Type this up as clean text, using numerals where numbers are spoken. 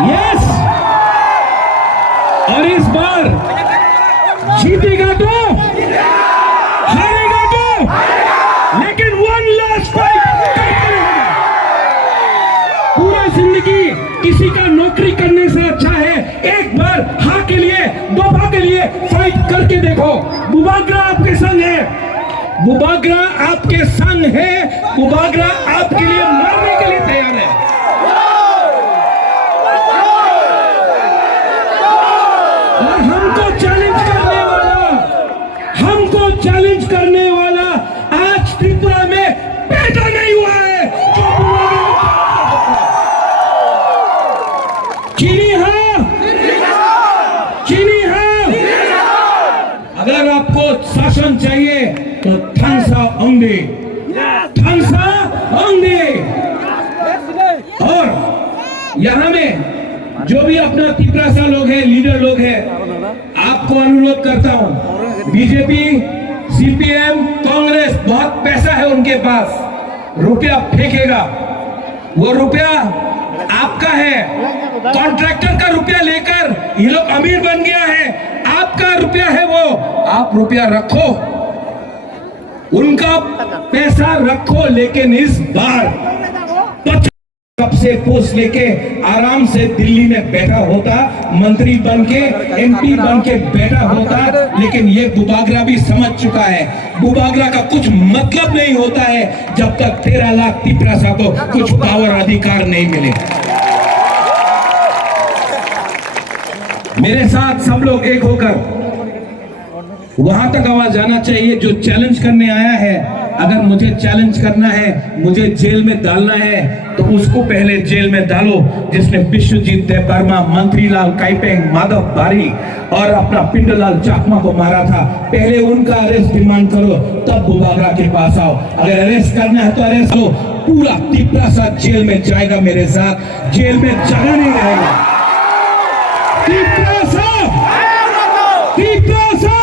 Yes, और इस बार जीतेगा तो हारेगा तो, लेकिन वन लास्ट फाइट पूरा जिंदगी किसी का नौकरी करने से अच्छा है एक बार हाँ के लिए, दफा के लिए फाइट करके देखो। बुबागरा आपके संग है, बुबागरा आपके संग है, बुबागरा आपके लिए मरने के लिए तैयार है। और हमको चैलेंज करने वाला आज त्रिपुरा में पैदा नहीं हुआ है। चीनी हाँ, चीनी हाँ। अगर आपको शासन चाहिए तो थांसा ओंगे, थांसा ओंगे। और यहाँ में जो भी अपना तिपरासा लोग हैं, लीडर लोग हैं, आपको अनुरोध करता हूँ, बीजेपी, सीपीएम, कांग्रेस, बहुत पैसा है उनके पास, रुपया फेंकेगा, वो रुपया आपका है। कॉन्ट्रैक्टर का रुपया लेकर ये लोग अमीर बन गया है, आपका रुपया है वो, आप रुपया रखो, उनका पैसा रखो, लेकिन इस बार कब से पोस्ट लेके आराम से दिल्ली में बैठा होता, मंत्री बन के, एमपी बन के बैठा होता। लेकिन ये बुबागरा भी समझ चुका है, बुबागरा का कुछ मतलब नहीं होता है जब तक 13 लाख तिपरासा को कुछ पावर अधिकार नहीं मिले। मेरे साथ सब लोग एक होकर वहां तक आवाज जाना चाहिए जो चैलेंज करने आया है। अगर मुझे चैलेंज करना है, मुझे जेल में डालना है, तो उसको पहले जेल में डालो जिसने विश्वजीत देववर्मा, मंत्रीलाल काइपेंग, माधव बारी और अपना पिंडलाल चाकमा को मारा था। पहले उनका अरेस्ट डिमांड करो, तब बुबागरा के पास आओ। अगर अरेस्ट करना है तो अरेस्ट हो, पूरा तिपरासा जेल में जाएगा मेरे साथ, जेल में जगह नहीं रहेगा। तिपरासा, तिपरासा